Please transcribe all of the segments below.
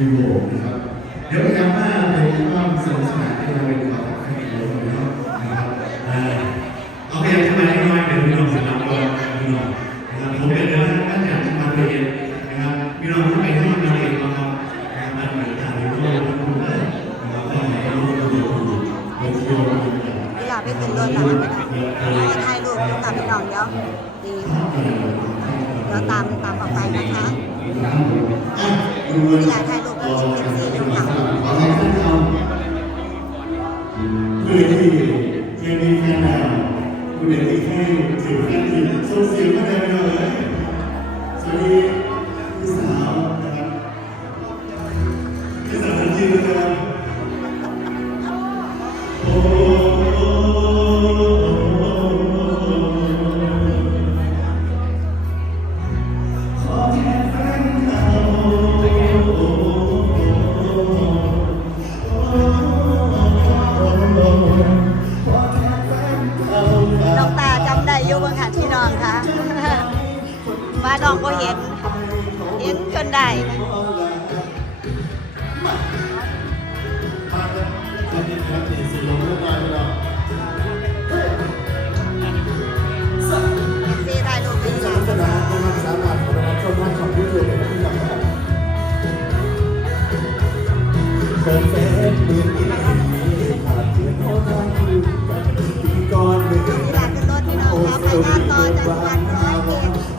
ยูโรนะครับ เดี๋ยวย้ำว่าเป็นความสนุกสนานที่เราเป็นความให้เรานะครับนะครับอ่าเอาไปยังทำไมทำไมเป็นพี่น้องสำหรับเราพี่น้องนะครับผมเป็นเดินทางตั้งแต่มาเรียนนะครับพี่น้องที่ไปที่มาเรียนนะครับนะครับมันเหมือนการเรียนรู้รู้เลยนะครับก็ให้รู้รู้รู้รู้รู้รู้เวลาไปขึ้นรถแล้วจะถ่ายรูปกับพี่น้องเดี๋ยวดีเดี๋ยวตามตามออกไปนะคะ เวลาถ่ายรูปก็จะเป็นสีเหลืองคือที่เจมีแค่ดาวคุณเด็กที่แค่ถือแค่ถือส่งเสียงมาได้เลยสวัสดีพี่สาวนะครับพี่สาวทันทีนะครับ องก็เห็น เห็นจนได้นะซีถ่ายรูปไปหลานก่นหนึ่งที่นขึ้นรถพี่น้องครับไปงานต่อจากวัดร้อยเอ็ด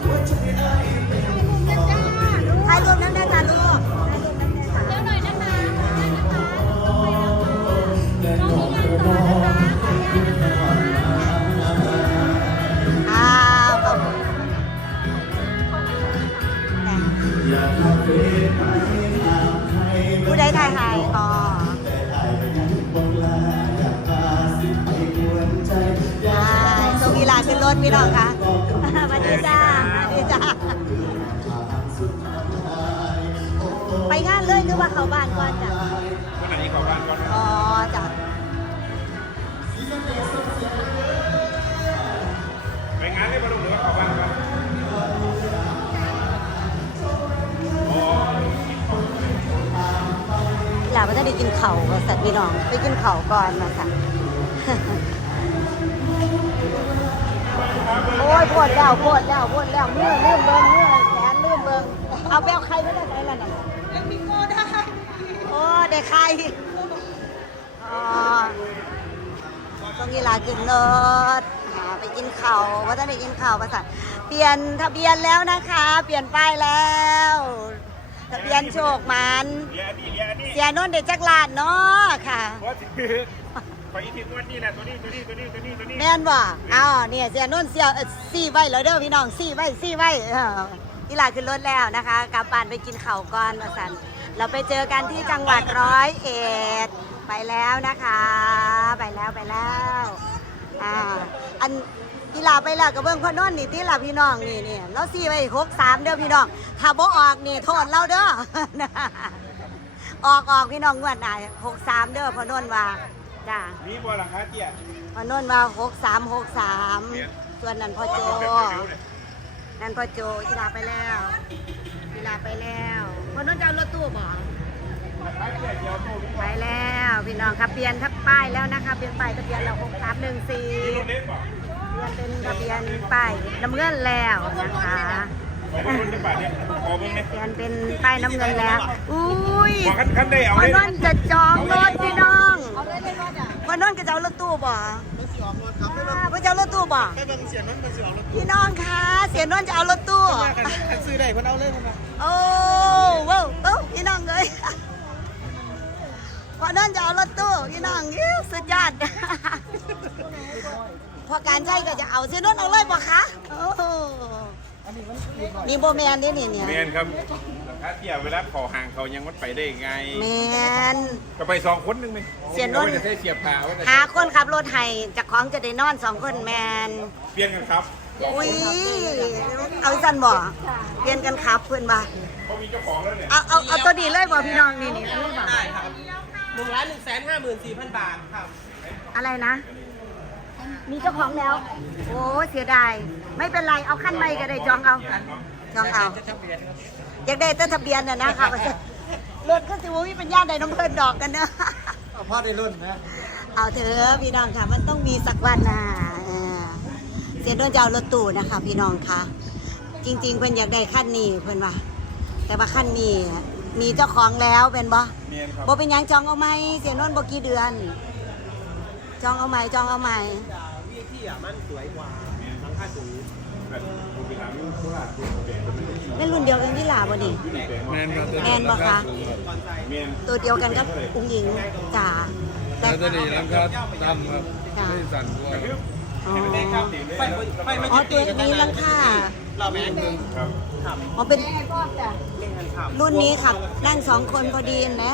ต่อายเป็นยังบังลาอยากพาสิไปกวนใจอยาอ่ากส่งอีหลาขึ้นรถพี่น้องค่ะมาดีจ้าสวัสดีจ้า ไปงานเลยหรือว่าเขาบ้านก่อนจ้ะ ว่าจะได้กินเสัตว์พี่น้องไปกินเขาก่อนนะคะโอ้ยปวดแล้วปวดแล้วปวดแล้วเมื่อลืมเบิ่งเมื่อแขนลืมเบิ่งเอาไปเอาใครไม่ได้ไหนล่ะน่ะยังมีโก้ได้โอ้ได้ใครอ๋อต้องกีฬาขึ้นรถไปกินเขาวว่าจะได้กินเขาวประสาเปลี่ยนทะเบียนแล้วนะคะ เปลี่ยนป้ายแล้ว ทะเบียนโชคมันเดี๋ยวนี่เดี๋ยวนี่เสียนนท์เด็จักรลาดเนาะค่ะเพราะถือขออีกทีวันนี้แหละตัวนี้ตัวนี้ตัวนี้ตัวนี้ตัวนี้แม่นบ่อ้าวเนี่ยเสียนุ่นเสียเอ่อซี่ไว้แล้วเด้อพี่น้องซี่ไว้ซี่ไว้เอออีหลาขึ้นรถแล้วนะคะกลับบ้านไปกินข้าวก่อนว่าสันเราไปเจอกันที่จังหวัดร้อยเอ็ดไปแล้วนะคะ ไปแล้วไปแล้วอ่าอัน อีหลาไปแล้วกับเบื้องพ่อนุ่นนี่ที่หลาพี่น้องนี่นี่เราซี่ไว้หกสามเด้อพี่น้องถ้าบ่ออกนี่โทษเราเด้อ ออกออกพี่น้องงวดไหนหกสามเด้อพ่อนุ่นว่าจ้านี่บัวหลังคาเตี้ยพอนนท์มาหกสามหกสามส่วนนั้นพ่อโจนั่นพ่อโจอีลาไปแล้วอีลาไปแล้วพอนนท์จะเอารถตู้บอกไปแล้วพี่น้องครับเปลี่ยนทับป้ายแล้วนะคะเปลี่ยนป้ายทะเบียนเราหกสามหนึ่งสี่ เล็กป่ะเปลี่ยนเป็นทะเบียนป้ายน้ำเงินแล้วนะคะขอเบิ้งได้ป่ะเนี่ยขอเบิ้งเนี่ยเปลี่ยนเป็นป้ายน้ำเงินแล้ว อุ้ยขอขั้นขั้นได้เอาพอเลยนนท์จะจองรถพี่น้องพอนนท์ก็จะเอารถตู้บ่อ่าเพื่อจะเอารถตู้บ่ไปเบิ่งเสียงนั้นมันสิออกรถพี่น้องคะเสียนนท์จะเอารถตู้กันกันซื้อได้เพิ่นเอาเลยเพิ่นว่าโอ้ว้าวเอ้าพี่น้องเลยพอนนท์จะเอารถตู้พี่น้องยิ้วสุดยอด พอการใช้ก็จะเอาเสียนนเอาเลยบ่คะโอ้โหนี่โบแมนเด้นี่เนี่ยแมนครับหลังคาเตี้ยเวลาขอห่างเขายังมันไปได้ไงแมนก็ไปสองคนหนึงไหมเสียนุ่นจะใช้เสียบขาวหาคนขับรถให้จากของจะได้นอนสองคนแมนเปลี่ยนกันครับอุ้ยเอาสันบ่เปลี่ยนกันขับเพื่อนบ่เขามีเจ้าของแล้วเนี่ยเอาเอาเอาตัวนี้เลยบ่พี่น้องนี่นี่ได้ครับหนึ่งล้านหนึ่งแสนห้าหมื่นสี่พันบาทครับอะไรนะ มีเจ้าของแล้ว โอ้เสียดาย ไม่เป็นไร เอาขั้นไม่ก็ได้จองเอา จองเอาจะทะเบียนครับอยากได้แต่ทะเบียนน่ะนะครับรถก็สิว่ามีปัญญาใดน้ำเพลินดอกกันเนอะเอาพ่อได้รุ่นนะ เอาเถอะพี่น้องค่ะ มันต้องมีสักวันนะเออเสียโดนจะเอารถตู้นะคะ พี่น้องค่ะ จริงๆเพิ่นอยากได้ขั้นนี้เพิ่นว่า แต่ว่าขั้นนี้มีเจ้าของแล้วเป็นบ่เมียนครับบ่เป็นหยังจองเอาไหมเสียโนนบ่กี่เดือน จองเอาไหมจองเอาไหม วีที่อะมันสวยกว่าหลังคาสูงแบบผมไปถามโคราชที่แปลงเป็นไม่ได้แม่นรุ่นเดียวกันที่หลาบ่นี่ที่แปลงแมว่านครับแม่นบ่คะเมียนตัวเดียวกันกับอุ้งหญิงจ้าแต่แล้วตัวนี้ราคาต่ำครับจ้าไม่สั่นกว่าอ๋อไฟไฟไม่อ๋อตัวนี้หลังคาเราแม่นครับอ๋อเป็นเล่นกันขับรุ่นนี้ขับนั่งสองคนพอดีนะ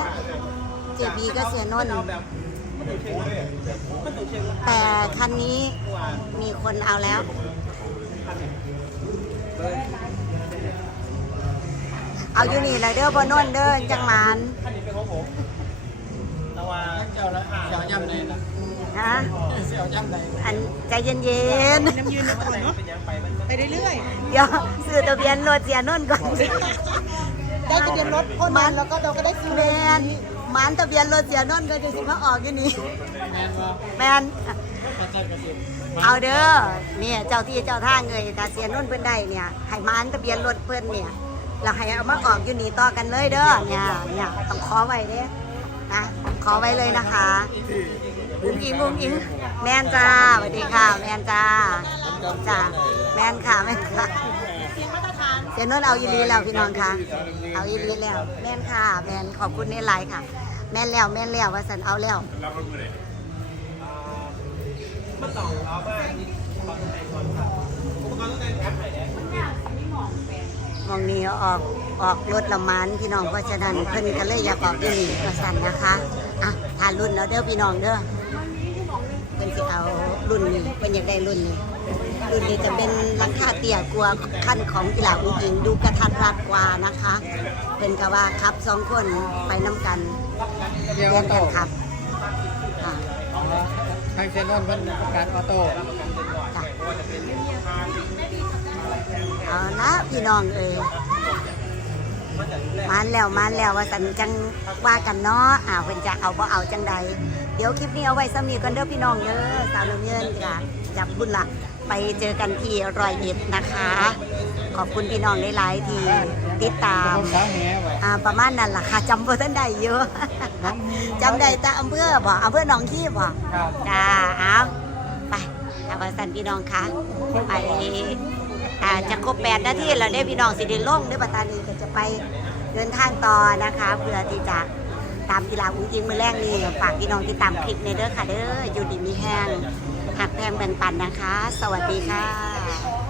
เจบีก็เสียนนท์ แบบมันถึงเชียงมันถึงเชียงแต่คันนี้มีคนเอาแล้ว เอาอยู่นี่เลยเด้อบนนท์เด้อจังหมานคันนี้เป็นของผมแต่ว่าเจ้าละเจ้าย่ำเลยนะนะเจ้าย่ำเลยอันใจเย็นน้ำยืนนะคนเนาะเป็นยังไปมันไปเรื่อยๆเดี๋ยวซื้อทะเบียนรถเสียนนท์ก่อนได้ทะเบียนรถพ่นมันแล้วก็เราก็ได้ซื้อแมน หมันทะเบียนรถเสียนนท์ก็จะสิมาออกอยู่นี่แมนว่าแมน ปัจจัยกระสุนเอาเด้อเนี่ยเจ้าที่เจ้าทางเลยแต่เสียนนท์เพิ่นได้เนี่ยให้หมันทะเบียนรถเพิ่นเนี่ยเราให้เอามาออกอยู่นี่ต่อกันเลยเด้อเนี่ยเนี่ยต้องขอไว้เด้อนะขอไว้เลยนะคะบุ้งอิงบุ้งอิงแมนจ้าสวัสดีค่ะ แมนจ้าจ้าแมนค่ะแมนค่ะ เสียนนท์เอาอีลีแล้วพี่น้องคะเอาอีลีแล้ว แม่นค่ะ แม่นขอบคุณในไลน์ค่ะ แม่นแล้วแม่นแล้วว่าสันเอาแล้วรับมือเลยมันต้องเอามาที่อุปกรณ์แต่งก่อนครับอุปกรณ์ต้องแต่งแอปไหนเนี่ยมองนี้ออกออกรถละมันพี่น้องเพราะฉะนั้นเพิ่นก็เลยอยากออกที่นี่ว่าสันนะคะอะทานรุ่นแล้วเด้อพี่น้องเด้อเพิ่นสิเอารุ่นนี้เพิ่นอยากได้รุ่นนี้ รุ่นนี้จะเป็นราคาเตี้ยกว่าขั้นของกีฬาอุ้งอิงดูกระทัดรัดกว่านะคะเพิ่นก็ว่าขับสองคนไปน้ำกันเกียร์เรีอยอนโต้กันขับค่ะทางเซนนอนเป็นประกันออโต้จ้ะเอาละพี่น้องเอ้ยมานแล้วมานแล้วว่าสันจังว่ากันเนาะอ่าเพิ่นจะเอาบ่เอาจังใดเดี๋ยวคลิปนี้เอาไว้สำนีกันเด้อพี่น้องเด้อสาวน้ำเงินจ้ะจับบุญละ ไปเจอกันที่รอยเอ็ดนะคะ ขอบคุณพี่น้องหลายๆที่ติดตามสาวแหไว้อ่าประมาณนั้นล่ะค่ะจำบ่ทันได้เยอะจำได้แต่อำเภอบ่อำเภอหนองขี้บ่ครับจ้าเอาไปทางวัสันพี่น้องคะไปอ่าจะครบแปดนาทีแล้วได้พี่น้องสิเดลงได้ปัตตานีก็จะไปเดินทางต่อนะคะเพื่อที่จะตามกีฬาอุ้งอิงมือแรกนี่ฝากพี่น้องติดตามคลิปในเด้อค่ะเด้ออยู่ดีมีแห้ง หักแพงแบ่งปันนะคะ สวัสดีค่ะ